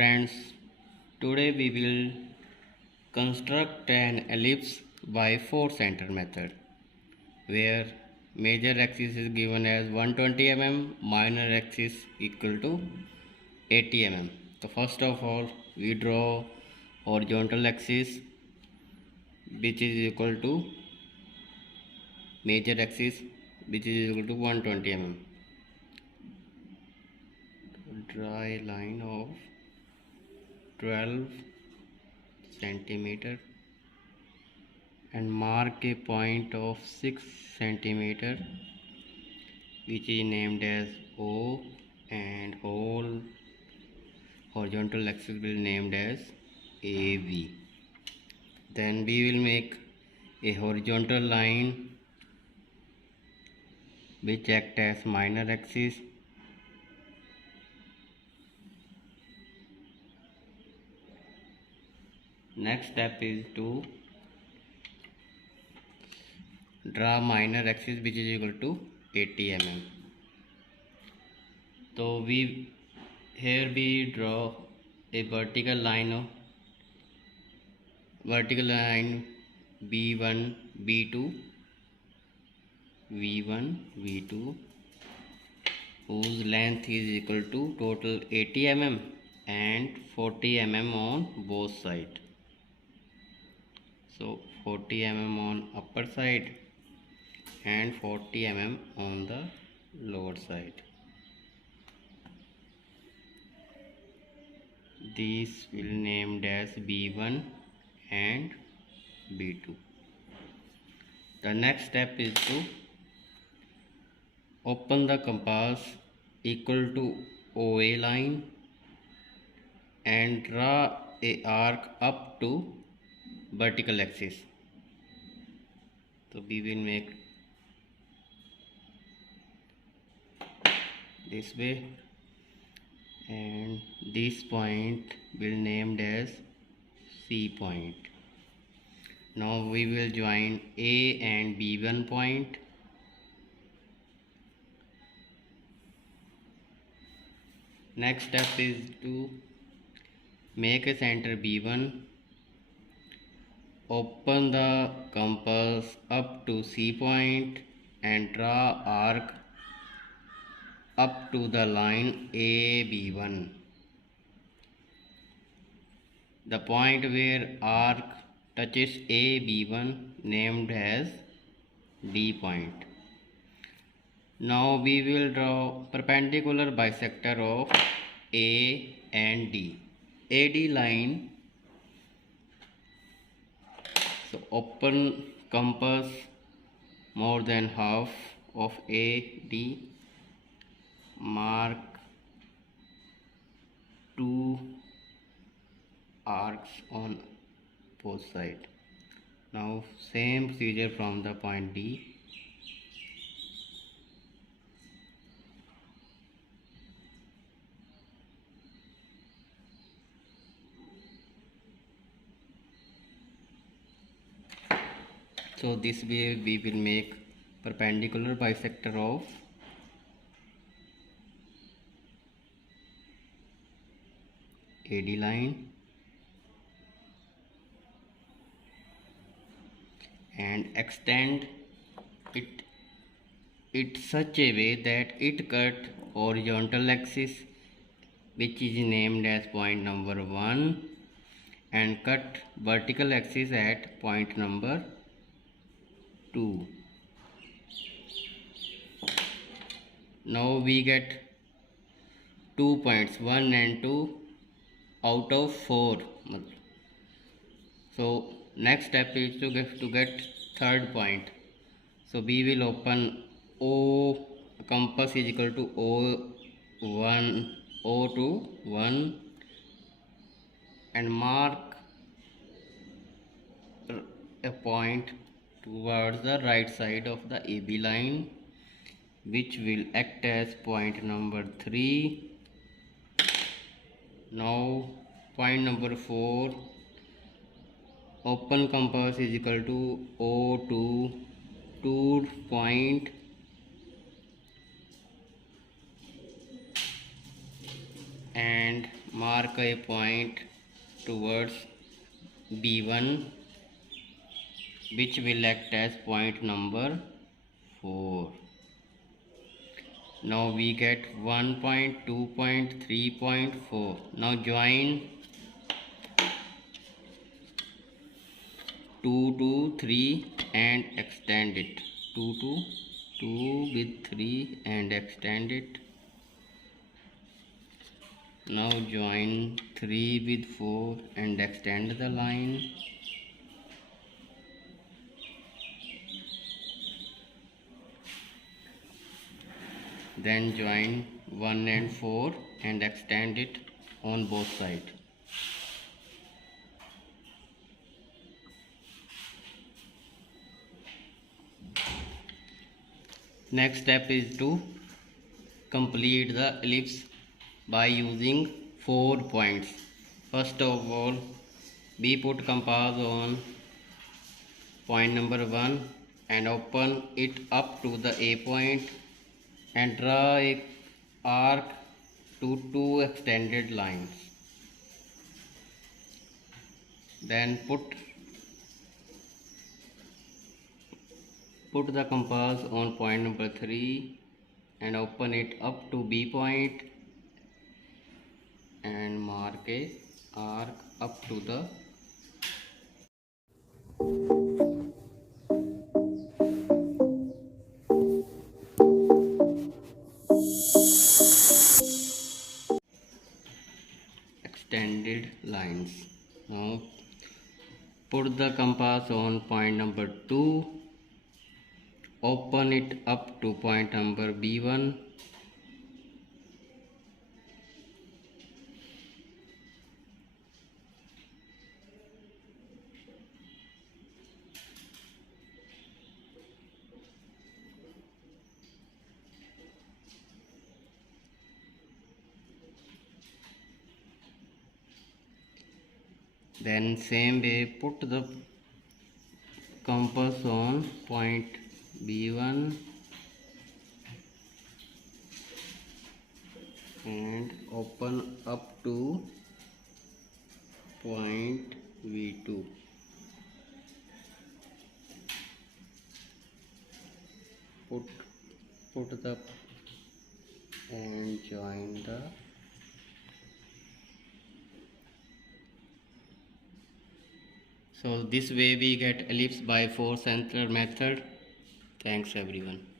Friends, today we will construct an ellipse by 4 center method where major axis is given as 120 mm, minor axis equal to 80 mm. So first of all we draw horizontal axis which is equal to major axis which is equal to 120 mm. Draw a line of 12 centimeter and mark a point of 6 centimeter which is named as O, and whole horizontal axis will named as AV. Then we will make a horizontal line which act as minor axis. Next step is to draw minor axis which is equal to 80 mm. So here we draw a vertical line B1 B2 V1 V2 whose length is equal to total 80 mm and 40 mm on both sides. So 40 mm on upper side and 40 mm on the lower side. These will named as B1 and B2. The next step is to open the compass equal to OA line and draw a arc up to vertical axis. So we will make this way, and this point will named as C point. Now we will join A and B1 point. Next step is to make a center B1, open the compass up to C point and draw arc up to the line AB1. The point where arc touches AB1 named as D point. Now we will draw perpendicular bisector of A and D. AD line. So open compass more than half of AD, mark 2 arcs on both sides. Now same procedure from the point D. So this way we will make perpendicular bisector of AD line and extend it such a way that it cut horizontal axis which is named as point number 1 and cut vertical axis at point number 2. Now we get 2 points 1 and 2 out of 4. So next step is to get third point. So we will open O, compass is equal to O1 O2 1 and mark a point towards the right side of the AB line which will act as point number 3. Now point number 4, open compass is equal to O2 2 point and mark a point towards B1, which will act as point number 4. Now we get 1 point, 2 point, 3.4. Now join 2 to 3 and extend it. 2 to 2 with 3 and extend it. Now join 3 with 4 and extend the line. Then join 1 and 4 and extend it on both sides. Next step is to complete the ellipse by using 4 points. First of all, we put compass on point number 1 and open it up to the A point and draw a arc to 2 extended lines. Then put the compass on point number 3 and open it up to B point and mark a arc up to the extended lines. Now put the compass on point number 2, open it up to point number B1 then same way put the compass on point B1 and open up to point V2. Put the and join the so this way we get ellipse by 4 center method. Thanks everyone.